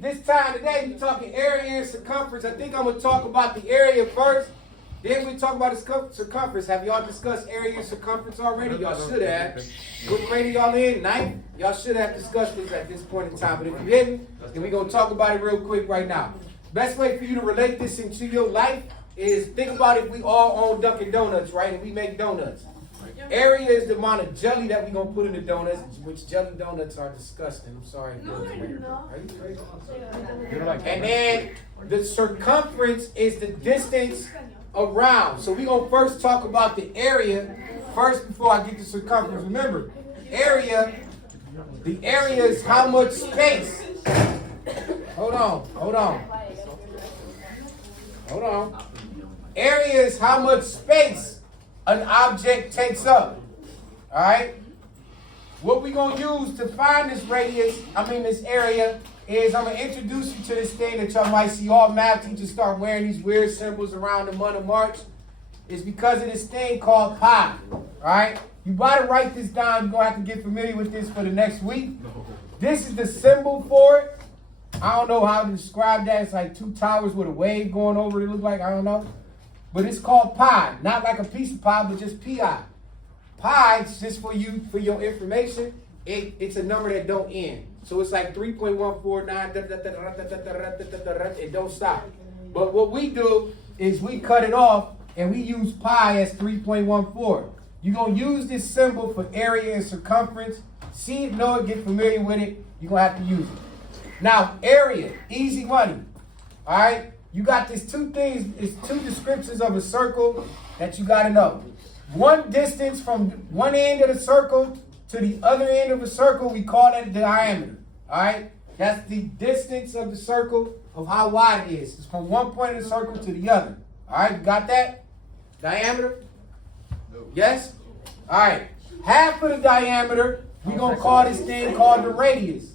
This time today, we're talking area and circumference. I think I'm going to talk about the area first. Then we talk about the circumference. Have y'all discussed area and circumference already? Y'all should have. What grade are y'all in? Ninth? Y'all should have discussed this at this point in time. But if you didn't, then we're going to talk about it real quick right now. Best way for you to relate this into your life is think about if we all own Dunkin' Donuts, right? And we make donuts. Area is the amount of jelly that we're going to put in the donuts, which jelly donuts are disgusting. I'm sorry. No. Are you crazy? And then the circumference is the distance around. So we're going to first talk about the area first before I get to circumference. Remember, the area is how much space. Hold on. Area is how much space an object takes up. All right? What we're going to use to find this this area, is I'm going to introduce you to this thing that y'all might see all math teachers start wearing these weird symbols around the month of March. It's because of this thing called pi. All right? You got to write this down. You're going to have to get familiar with this for the next week. This is the symbol for it. I don't know how to describe that. It's like two towers with a wave going over it. It looks like, I don't know. But it's called pi. Not like a piece of pie, but just pi. Pi, just for your information, it's a number that don't end. So it's like 3.149, it don't stop. But what we do is we cut it off and we use pi as 3.14. You're going to use this symbol for area and circumference. See it, know it, get familiar with it. You're going to have to use it. Now, area, easy money. All right? You got these two things, it's two descriptions of a circle that you got to know. One distance from one end of the circle to the other end of the circle, we call that the diameter. All right? That's the distance of the circle of how wide it is. It's from one point of the circle to the other. All right? You got that? Diameter? No. Yes? All right. Half of the diameter, we're going to call this thing called the radius.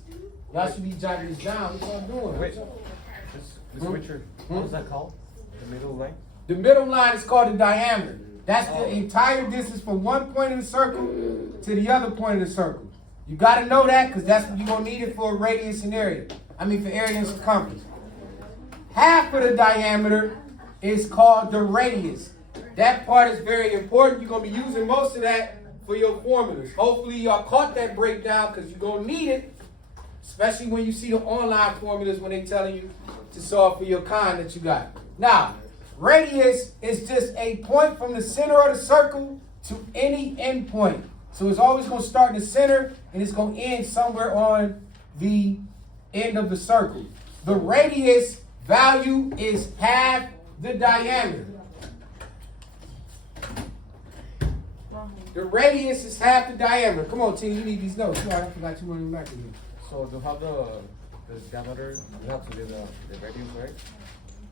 Y'all should be jotting this down. What y'all doing? Wait. The switcher, what is that called? The middle line? The middle line is called the diameter. That's the entire distance from one point of the circle to the other point of the circle. You got to know that because that's what you're going to need it for radius and area. For area and circumference. Half of the diameter is called the radius. That part is very important. You're going to be using most of that for your formulas. Hopefully y'all caught that breakdown because you're going to need it. Especially when you see the online formulas when they're telling you to solve for your kind that you got. Now, radius is just a point from the center of the circle to any end point. So it's always going to start in the center and it's going to end somewhere on the end of the circle. The radius value is half the diameter. The radius is half the diameter. Come on, T, you need these notes. I forgot you wanted back again. So to have the diameter, you have to do the radius, right?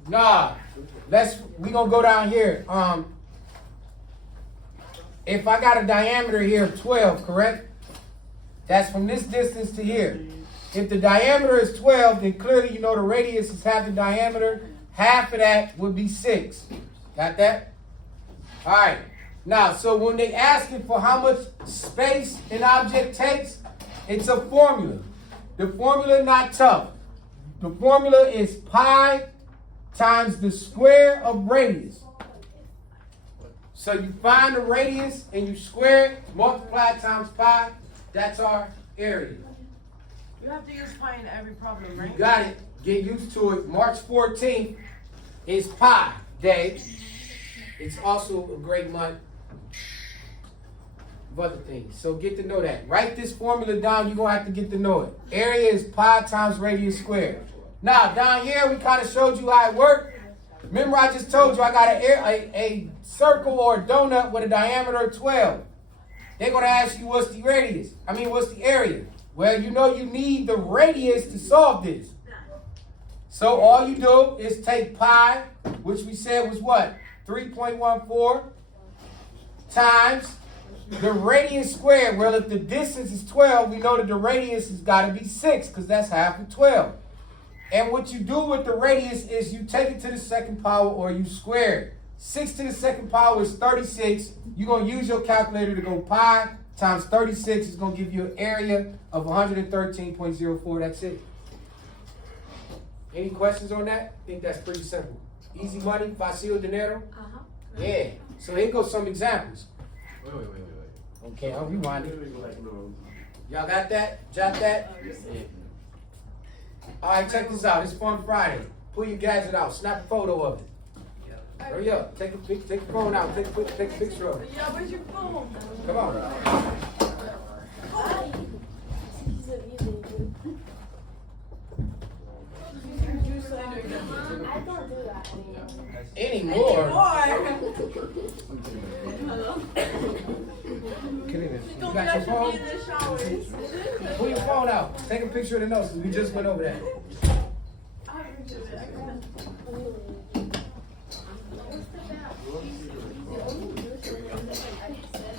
Nah, we gonna go down here. If I got a diameter here of 12, correct? That's from this distance to here. If the diameter is 12, then clearly you know the radius is half the diameter. Half of that would be 6. Got that? All right. Now, so when they asking for how much space an object takes, it's a formula. The formula not tough. The formula is pi times the square of radius. So you find the radius and you square it, multiply times pi. That's our area. You have to use pi in every problem, right? You got it. Get used to it. March 14th is pi day. It's also a great month of other things. So get to know that. Write this formula down. You're going to have to get to know it. Area is pi times radius squared. Now, down here, we kind of showed you how it worked. Remember, I just told you I got a circle or a donut with a diameter of 12. They're going to ask you what's the radius. What's the area? Well, you know you need the radius to solve this. So all you do is take pi, which we said was what? 3.14 times the radius squared. Well, if the distance is 12, we know that the radius has got to be 6 because that's half of 12. And what you do with the radius is you take it to the second power or you square it. 6 to the second power is 36. You're going to use your calculator to go pi times 36 is going to give you an area of 113.04. That's it. Any questions on that? I think that's pretty simple. Easy money, facile dinero. Yeah. So here goes some examples. Wait. Okay, I'll rewind it. Y'all got that? Jot that? All right, check this out. It's Fun Friday. Pull your gadget out. Snap a photo of it. Hurry up. Take your phone out. Take a picture of it. Yeah, where's your phone? Come on. I don't do that Anymore. Don't got your phone? in the showers. Pull your phone out. Take a picture of the notes. We just went over that.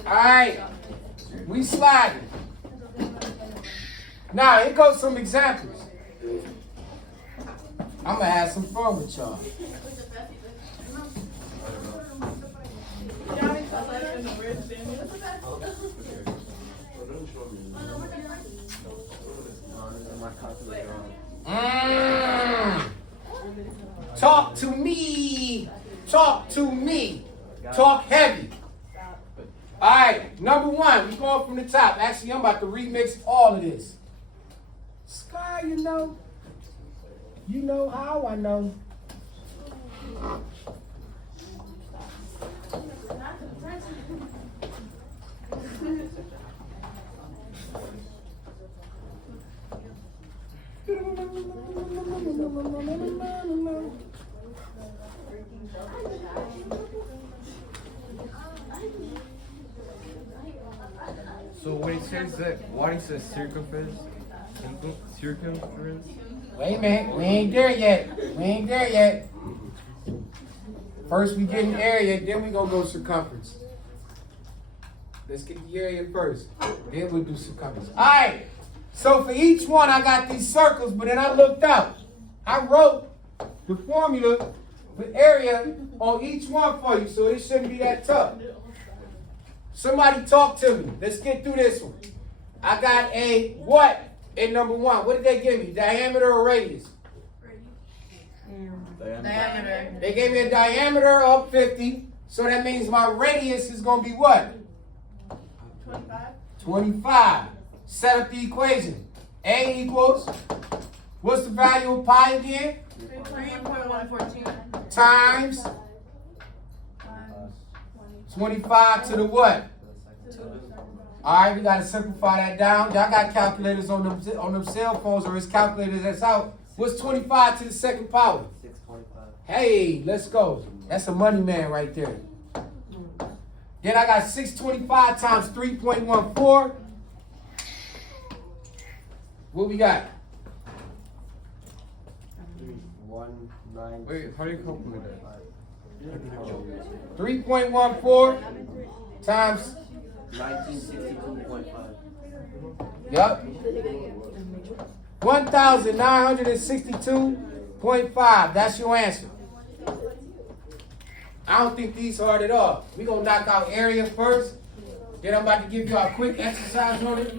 All right. We sliding. Now, here goes some examples. I'm going to have some fun with y'all. Talk to me. Talk to me. Talk heavy. All right, number one, we're going from the top. Actually, I'm about to remix all of this. Sky, you know how I know. So when it says that, what is the circumference? Circumference? Wait a minute, we ain't there yet. First we get an area, then we gonna go circumference. Let's get the area first, then we'll do circumference. All right, so for each one I got these circles, but then I looked out. I wrote the formula for area on each one for you, so it shouldn't be that tough. Somebody talk to me. Let's get through this one. I got a what in number one? What did they give me? Diameter or radius? Diameter. They gave me a diameter of 50, so that means my radius is going to be what? 25. Set up the equation. A equals, what's the value of pi again? 3.114 Times 25 to the what? All right, we got to simplify that down. Y'all got calculators on them cell phones, or it's calculators that's out. What's 25 to the second power? 625. Hey, let's go. That's a money man right there. Then I got 625 times 3.14. What we got? 190. Wait, how do you calculate that? 3.14 times. 1962.5. Yep. 1,962.5. That's your answer. I don't think these hard at all. We're going to knock out area first. Then I'm about to give y'all a quick exercise on it.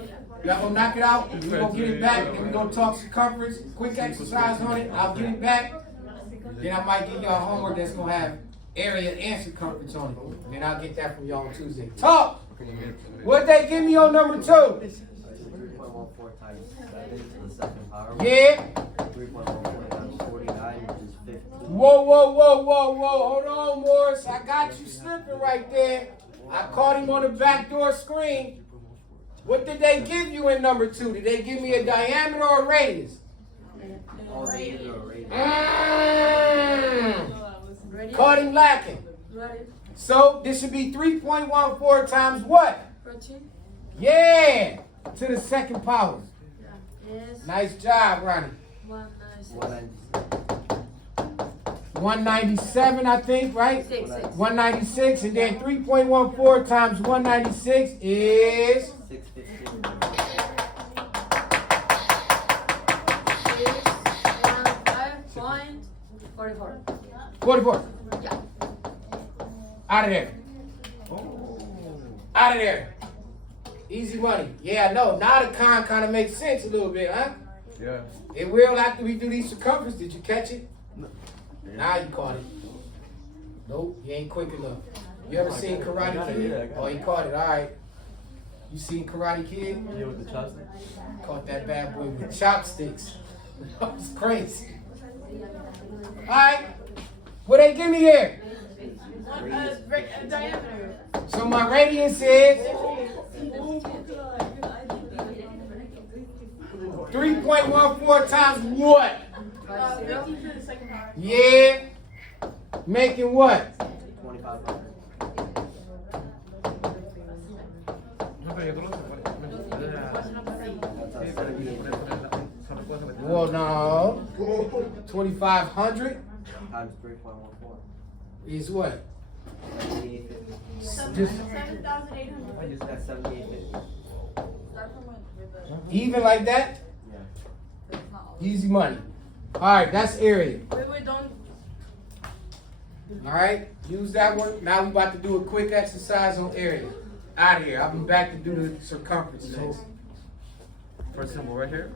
Y'all going to knock it out. We're going to get it back. And we're going to talk circumference. Quick exercise on it. I'll get it back. Then I might give y'all homework that's going to have area and circumference on it. And then I'll get that from y'all on Tuesday. Talk! What'd they give me on number 2? 3.14 times 7 to the second power. Yeah. 3.14 times 49, which is 50. Whoa. Hold on, Morris. I got you slipping right there. I caught him on the backdoor screen. What did they give you in number 2? Did they give me a diameter or a radius? Caught him lacking. So this should be 3.14 times what? Yeah, to the second power. Nice job, Ronnie. 197, I think, right? 196, and then 3.14 times 196 is 44. Yeah. Out of there. Out of there. Easy money. Yeah, I know. Now the kind of makes sense a little bit, huh? Yeah. It will after we do these circumference. Did you catch it? Now you caught it. Nope, you ain't quick enough. You ever seen Karate Kid? Oh, he caught it. All right. You seen Karate Kid? Yeah, with the chopsticks. Caught that bad boy with chopsticks. That was crazy. All right. What they give me here? Diameter. So my radius is 3.14 times what? 50 for the second part. Yeah. Making what? 2,500. Well, no. 2,500 Times 3.14. is what? 7850. Just 7,800. I just got 7850. Start from with even like that? Yeah. Easy money. All right, that's area. wait, don't. All right, use that one. Now we about to do a quick exercise on area. Out of here. I'll be back to do the circumference next. For example, right here.